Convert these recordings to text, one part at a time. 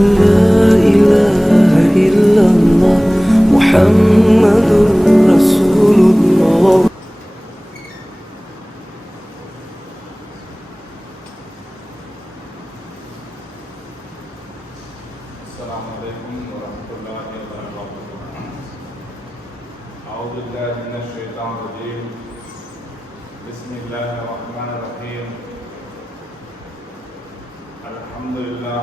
لا إله إلا الله محمد رسول الله. السلام عليكم ورحمة الله وبركاته. أعوذ بالله من الشيطان الرجيم. بسم الله الرحمن الرحيم. الحمد لله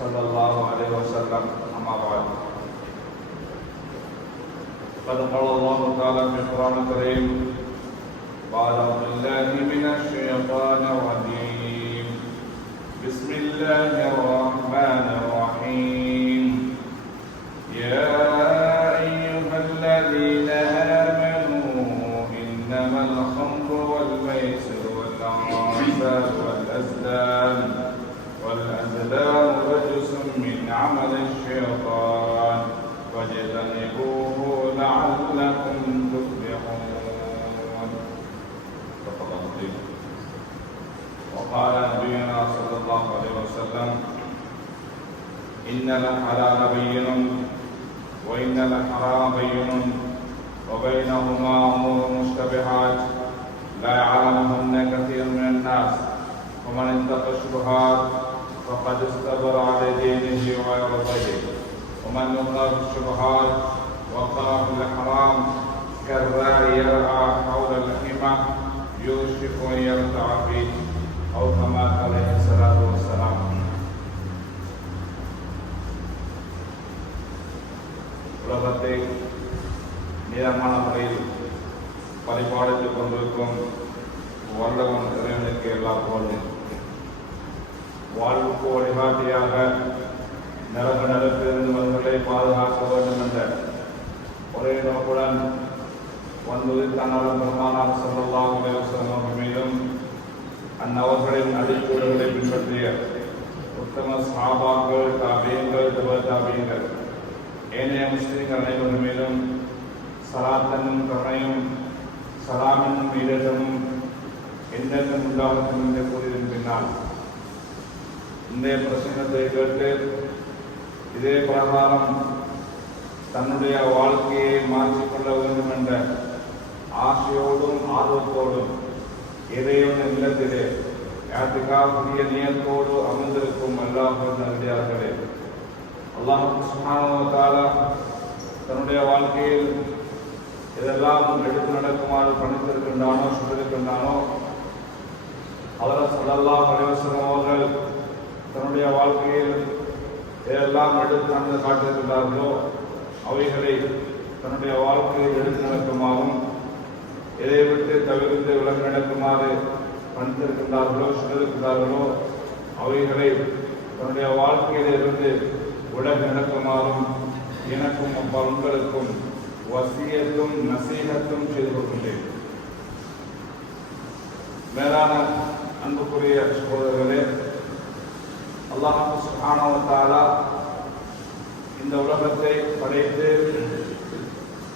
صلى الله عليه وسلم اما بعد قد قال الله تعالى في القران الكريم بعد بالله من الشيطان الرجيم بسم الله الرحمن الرحيم لعلكم تفلحون صدق الله وقال نبينا صلى الله عليه وسلم إن الحلال بين وإن الحرام بين وبينهما أمور مشتبهات لا يعلمهن كثير من الناس ومن اتقى الشبهات فقد استبرع لدينه وعرضه ومن في الشبهات وقع في الحرام كالراعي يرعى حول الحمى يوشك أن يرتع فيه أو كما قال عليه الصلاة والسلام உலகத்தை நீளமான முறையில் பரிபாலித்துக் கொண்டிருக்கும் வல்லவன் இறைவனுக்கு எல்லா புகழும் வாழ்வுக்கு வழிகாட்டியாக நரக வந்து தன்னாலும் பெருமானார் சொல்லலாம் அவர்கள் மீதும் அந்நவர்களின் அடிக்கூடுகளை பின்பற்றிய உத்தம சாபாக்கள் தாபியங்கள் துவ தாபியங்கள் ஏனைய முஸ்லீம்கள் அனைவரும் மீதும் சலாத்தனும் கருணையும் சலாமினும் ஈரேற்றமும் எந்தெந்த உண்டாகட்டும் என்று கூறியதன் பின்னால் இந்த பிரசங்கத்தை கேட்டு இதே பிரகாரம் தன்னுடைய வாழ்க்கையை மாற்றிக்கொள்ள வேண்டும் என்ற ஆசையோடும் ஆர்வத்தோடும் இறைவன் இல்லத்திலே யாத்திகா புதிய நியத்தோடு அமர்ந்திருக்கும் அல்லாஹ் நன்றியார்களே அல்லாஹ் சுப்ஹானஹு தன்னுடைய வாழ்க்கையில் இதெல்லாம் எடுத்து நடக்குமாறு பணித்திருக்கின்றானோ சொல்லியிருக்கின்றானோ அவர் சொல்லல்லா அலைவசம் அவர்கள் தன்னுடைய வாழ்க்கையில் இதெல்லாம் எடுத்து நடந்து காட்டியிருக்கிறார்களோ அவைகளை தன்னுடைய வாழ்க்கையில் எடுத்து நடக்குமாறும் எதை விட்டு தவிர்த்து விலங்கு நடக்குமாறு பணித்திருக்கின்றார்களோ சொல்லியிருக்கிறார்களோ அவைகளை தன்னுடைய வாழ்க்கையிலிருந்து உலக நடக்குமாறும் எனக்கும் அப்பா உங்களுக்கும் வசியத்தும் நசீகத்தும் செய்து கொள்கின்றேன் மேலான அன்புக்குரிய சகோதரர்களே அல்லாஹு சுகானவத்தாலா இந்த உலகத்தை படைத்து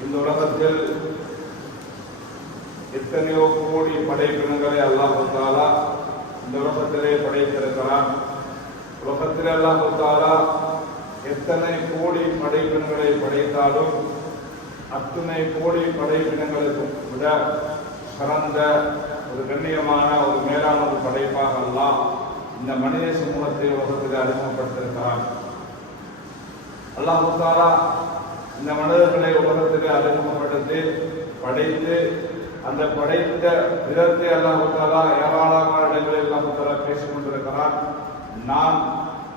இந்த உலகத்தில் எத்தனையோ கோடி படைப்பினங்களை அல்லாஹ் தாலா இந்த உலகத்திலே படைத்திருக்கிறான். உலகத்தில் அல்லாஹ் தாலா எத்தனை கோடி படைப்பினங்களை படைத்தாலும் அத்தனை கோடி படைப்பினங்களுக்கும் விட சிறந்த ஒரு கண்ணியமான ஒரு மேலான ஒரு படைப்பாக அல்லாஹ் இந்த மனித சமூகத்தை உலகத்தில் அறிமுகப்படுத்திருக்கிறான். அல்லாஹு இந்த மனிதர்களை உலகத்தில் அறிமுகப்படுத்தி படைத்து அந்த படைத்த விதத்தை அல்லாஹாலா ஏராளமான இடங்களில் அல்லாஹாலா பேசிக் கொண்டிருக்கிறார் நான்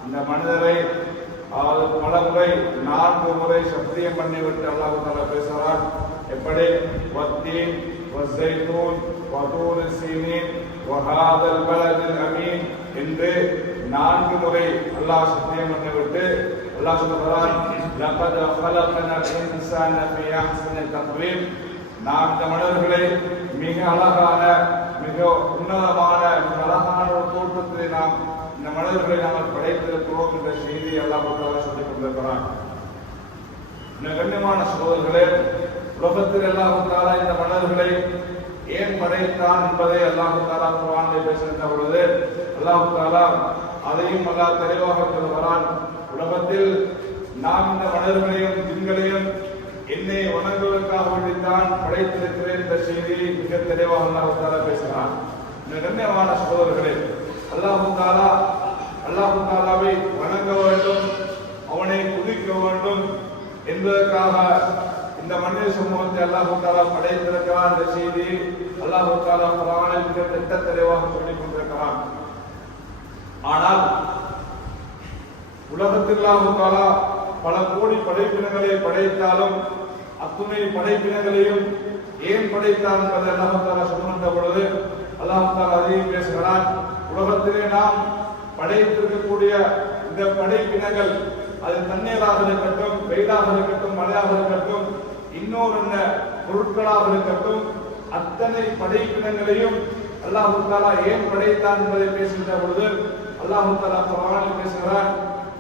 இந்த மனிதரை பல முறை நான்கு முறை சத்தியம் பண்ணிவிட்டு அல்லாஹாலா பேசுகிறார் எப்படி? வத்தீன் வசைதூன் வதூர் சீனின் வகாதல் பலதில் அமீன் என்று நான்கு முறை அல்லாஹ் சத்தியம் பண்ணிவிட்டு அல்லாஹ் சொல்கிறார் لقد خلقنا الإنسان في أحسن تقويم நாம் இந்த மனிதர்களை மிக அழகான மிக உன்னதமான மிக அழகான ஒரு தோற்றத்தை நாம் இந்த மனிதர்களை நாங்கள் படைத்திருக்கிறோம் என்ற செய்தி அல்லாஹ் சொல்லிக் கொண்டிருக்கிறான். இந்த கண்ணியமான சோதர்களே உலகத்தில் அல்லாஹு இந்த மன்னர்களை ஏன் படைத்தான் என்பதை அல்லாஹு தாலா குரானில் பேசுகின்ற பொழுது அல்லாஹு தாலா அதையும் அல்லா தெளிவாக சொல்கிறான் உலகத்தில் நாம் இந்த மனிதர்களையும் ஜின்களையும் என்னை வணங்குவதற்காக வேண்டித்தான் படைத்திருக்கிறேன் என்ற செய்தியை மிக தெளிவாக அல்லாஹால தாலா பேசுகிறான். கண்ணியமான சகோதரர்களே அல்லாஹு தாலா அல்லாஹு தாலாவை வணங்க வேண்டும் அவனை குதிக்க வேண்டும் என்பதற்காக இந்த மனித சமூகத்தை அல்லாஹு தாலா படைத்திருக்கிறான் என்ற செய்தி அல்லாஹு தாலா குரானில் மிக திட்ட தெளிவாக சொல்லிக் கொண்டிருக்கிறான். ஆனால் உலகத்தில் அல்லாஹு தாலா பல கோடி படைப்பினங்களை படைத்தாலும் அத்துணை படைப்பினங்களையும் ஏன் படைத்தான் என்பதை அல்லாஹு தாலா பொழுது அல்லாஹு அதையும் பேசுகிறான். உலகத்திலே நாம் படைத்திருக்கக்கூடிய இந்த படைப்பினங்கள் அது தண்ணீராக இருக்கட்டும் வெயிலாக இருக்கட்டும் மழையாக இருக்கட்டும் இன்னொரு என்ன பொருட்களாக இருக்கட்டும் அத்தனை படைப்பினங்களையும் அல்லாஹு தாலா ஏன் படைத்தான் என்பதை பேசுகின்ற பொழுது அல்லாஹு தாலா பேசுகிறார் பேசுகிறான்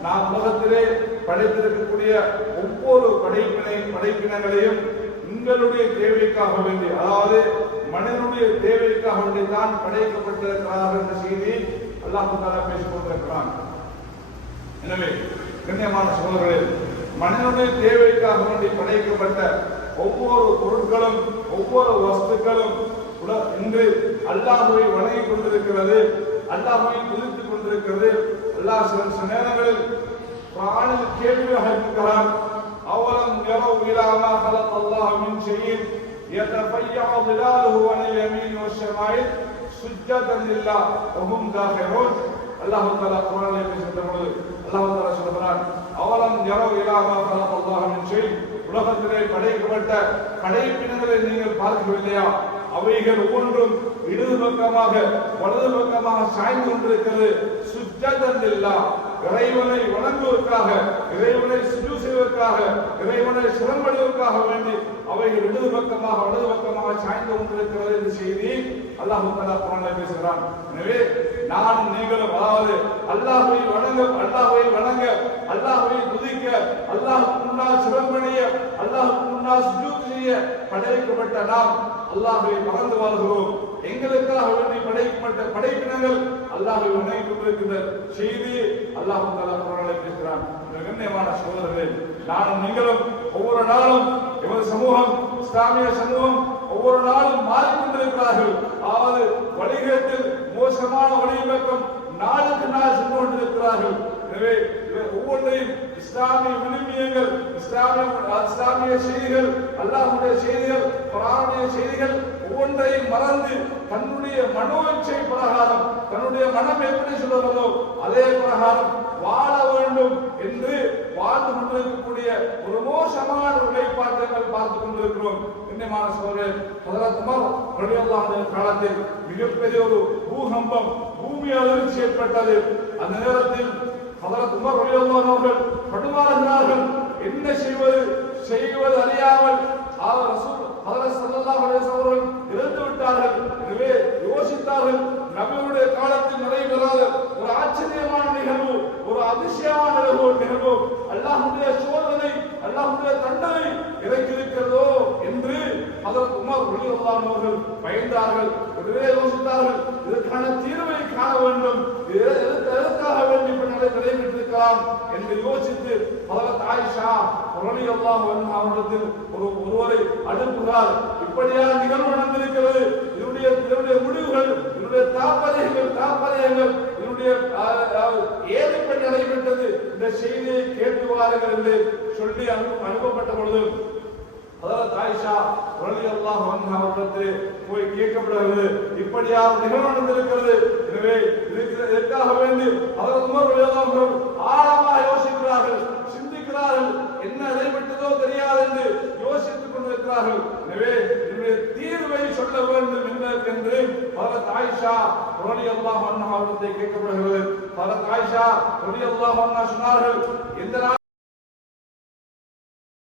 நாம் உலகத்திலே படைத்திருக்கக்கூடிய ஒவ்வொரு படைப்பினை படைப்பினங்களையும் உங்களுடைய தேவைக்காக வேண்டி அதாவது மனிதனுடைய தேவைக்காக வேண்டி தான் படைக்கப்பட்டிருக்கிறார்கள் என்ற செய்தி அல்லாஹு தாலா பேசிக் கொண்டிருக்கிறான். எனவே கண்ணியமான சகோதரர்களே மனிதனுடைய தேவைக்காக வேண்டி படைக்கப்பட்ட ஒவ்வொரு பொருட்களும் ஒவ்வொரு வஸ்துக்களும் இன்று அல்லாஹுவை வணங்கிக் கொண்டிருக்கிறது அல்லாஹுவை துதித்துக் கொண்டிருக்கிறது. அல்லாஹ் சில சில நேரங்களில் குர்ஆனில் கேள்வியாக இருக்கிறான் அவலம் யரவு இலா மா خلق الله من شيء يتفيع ظلاله عن اليمين والشمائل سجدا لله وهم داخرون அல்லாஹ் தஆலா குர்ஆனில் பேசுகின்ற பொழுது அல்லாஹ் தஆலா சொல்கிறான் அவலம் யரவு இலா மா خلق الله من شيء உலகத்திலே படைக்கப்பட்ட படைப்பினங்களை நீங்கள் பார்க்கவில்லையா அவைகள் ஒவ்வொன்றும் இடது பக்கமாக வலது பக்கமாக சாய்ந்து கொண்டிருக்கிறது சுஜதன் இல்லா இறைவனை வணங்குவதற்காக இறைவனை சுஜு செய்வதற்காக இறைவனை சுரம்படுவதற்காக வேண்டி அவைகள் இடது பக்கமாக வலது பக்கமாக சாய்ந்து கொண்டிருக்கிறது என்று செய்தி அல்லாஹ் தஆலா பேசுகிறான். எனவே நான் நீங்களும் அதாவது அல்லாஹை வணங்க அல்லாஹை வணங்க அல்லாஹை துதிக்க அல்லாஹ் முன்னால் சிரமப்படிய அல்லாஹ் முன்னால் சுஜூத் செய்ய படைக்கப்பட்ட நாம் அல்லாஹை மறந்து வாழ்கிறோம் எங்களுக்காக வேண்டி படைக்கப்பட்ட படைப்பினங்கள் அல்லாஹை வணங்கிக் கொண்டிருக்கின்ற செய்தி அல்லாஹ் தஆலா பேசுகிறான் கண்ணியமான சகோதரர்களே நானும் நீங்களும் ஒவ்வொரு நாளும் எமது சமூகம் இஸ்லாமிய சமூகம் ஒவ்வொரு நாளும் மாறிக்கொண்டிருக்கிறார்கள். அதாவது வழிகேட்டில் மோசமான வழிபக்கம் நாளுக்கு நாள் சென்று கொண்டிருக்கிறார்கள். எனவே ஒவ்வொன்றையும் இஸ்லாமிய விழுமியங்கள் இஸ்லாமிய இஸ்லாமிய செய்திகள் அல்லாஹுடைய செய்திகள் குர்ஆனுடைய செய்திகள் ஒவ்வொன்றையும் மறந்து தன்னுடைய மனோ இச்சை பிரகாரம் தன்னுடைய மனம் எப்படி சொல்லுகிறதோ அதே பிரகாரம் வாழ வேண்டும் என்று வாழ்ந்து கொண்டிருக்கக்கூடிய ஒரு மோசமான ஒரு நிலைப்பாட்டங்கள் பார்த்து கொண்டிருக்கிறோம். கண்ணியமான சோழர் ஹதரத் உமர் ரலியல்லாஹு காலத்தில் மிகப்பெரிய ஒரு பூகம்பம் பூமி அதிர்ச்சி ஏற்பட்டது. அந்த நேரத்தில் ஹதரத் உமர் ரலியல்லாஹு அன்ஹு அவர்கள் படுவார்கள் என்ன செய்வது அறியாமல் அவர் ரசூல் ஹதரத் ஸல்லல்லாஹு அலைஹி வஸல்லம் அவர்கள் இறந்து விட்டார்கள் எனவே யோசித்தார்கள் நபியுடைய காலத்தில் நடைபெறாத ஒரு ஆச்சரியமான நிகழ்வு ஒரு அதிசயமான நிகழ்வு நிகழ்வு அல்லாஹ்வுடைய சோதனை அல்லாஹ்வுடைய தண்டனை இறக்கியிருக்கிறதோ என்று அதற்கு உமர் அவர்கள் பயந்தார்கள் உடனே யோசித்தார்கள் இதற்கான தீர்வை காண வேண்டும் எதற்காக வேண்டி இப்படி நடை நடைபெற்றிருக்கலாம் என்று யோசித்து பகவத் ஆயிஷா புரணி அன்ஹா அவர்களிடத்தில் ஒரு ஒருவரை அனுப்புகிறார். இப்படியா நிகழ்வு நடந்திருக்கிறது. இதனுடைய இதனுடைய முடிவுகள் இதனுடைய தாற்பயங்கள் தாற்பயங்கள் இதனுடைய அஹ், அஹ், இப்படி நடைபெற்றது. இந்த செய்தியை கேட்டு வாருங்கள் என்று சொல்லி அனுப்பப்பட்ட பொழுது ஹதரத் ஆயிஷா ரலியல்லாஹு அன்ஹா அவர்களிடத்தில் போய் கேட்கப்படுகிறது. இப்படியா ஒரு நிகழ்வு நடந்திருக்கிறது. எனவே இதுக்கு இதற்காக வேண்டி ஹதரத் உமர் ரலியல்லாஹு அன்ஹு அவர்கள் ஆழமாக யோசிக்கிறார்கள். சிந்திக்கிறார்கள். என்ன நடைபெற்றதோ தெரியாது என்று யோசித்துக் கொண்டிருக்கிறார்கள். எனவே இதனுடைய தீர்வை சொல்ல வேண்டும் என்பதற்கென்று ஹதரத் ஆயிஷா ரலி அல்லாஹ் அன்ஹா அவர்களிடத்தில் கேட்கப்படுகிறது. ஹதரத் ஆயிஷா ரலி அல்லாஹ் அன்ஹா சொன்னார்கள் எந்த நாள்